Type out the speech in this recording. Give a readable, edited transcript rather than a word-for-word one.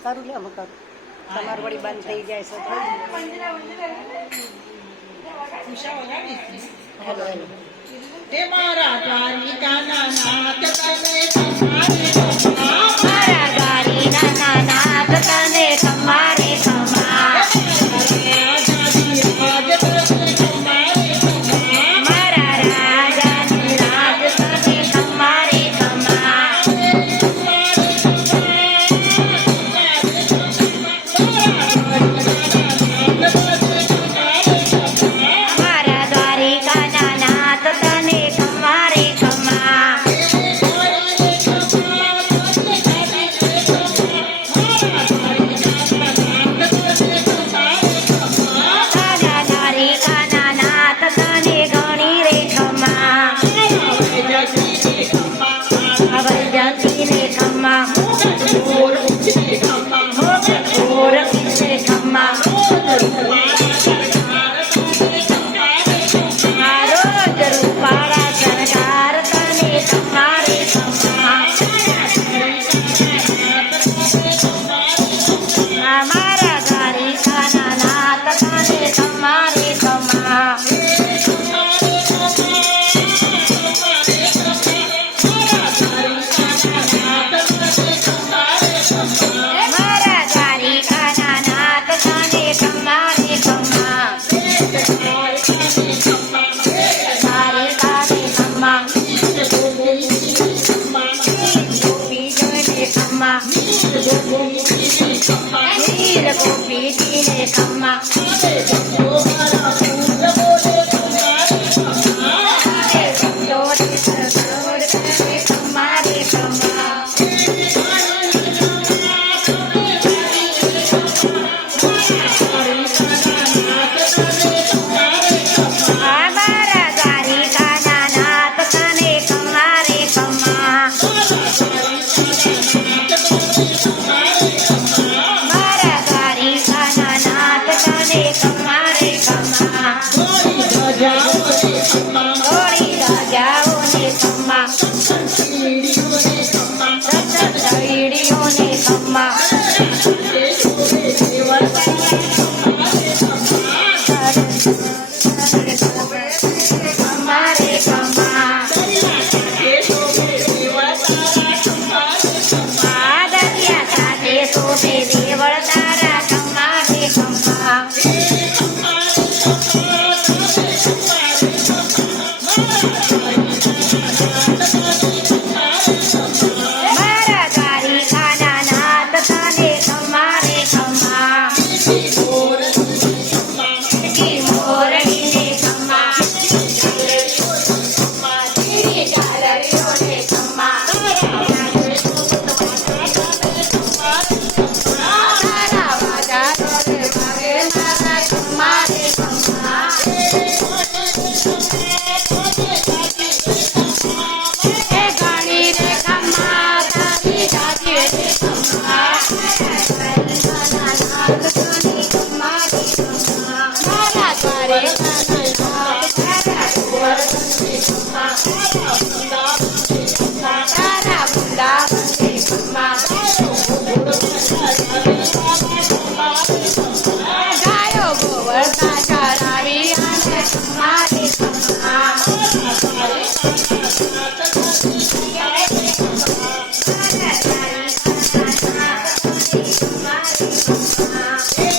કરું લે અમે કરું તમારું વળી બંધ થઈ જાય છે હેલો હેલો હે મારા દ્વારિકાના નાથ તને તમારે મારા દ્વારિકાના નાથ તને તમારે ખમા મારા રાજાની રાજ તને તમારે ખમા મારા દ્વારિકાના નાથ તને તમારે ખમા તારા દ્વારિકાના નાથ તને ઘણી રે ખમા અવૈજંતીને ખમા ઘોર પીછે ખમા મારો રૂપાળા સરકાર તને તમારે ખમા મારા દ્વારિકાના નાથ તને તમારે ખમા મારા દ્વારિકાના નાથ તને તમારે ખમા દ્વારિકાને ખમા ગોપીજોને ખમા હીર ગોપીજીને ખમા તમારે ખમા મારા દ્વારિકાના નાથ તને તમારે ખમા મારા દ્વારિકાના નાથ તને તમારે ખમા થોડી રાજાઓને ખમા સૈડીઓને ખમા તમારે ખમા દરિયા સાથે શોભે દેવળ તારા તમારે ખમા મારા દ્વારિકાના નાથ તને તમારે ખમા મોરડીને ખમા ઝાલરીઓને ખમા તારા વાજારોને ભાવે મારા તમારે ખમા એ ગણીને ખમા તારી જાતી ખમા દ્વારિકાના નાથ તને તમારે ખમા મારા દ્વારિકાના નાથ તારા વૃંદાવને ખમા ગાયો ગોવર્ધા ચરાવી અને તમારે ખમા મારા દ્વારિકાના નાથ તને તમારે ખમા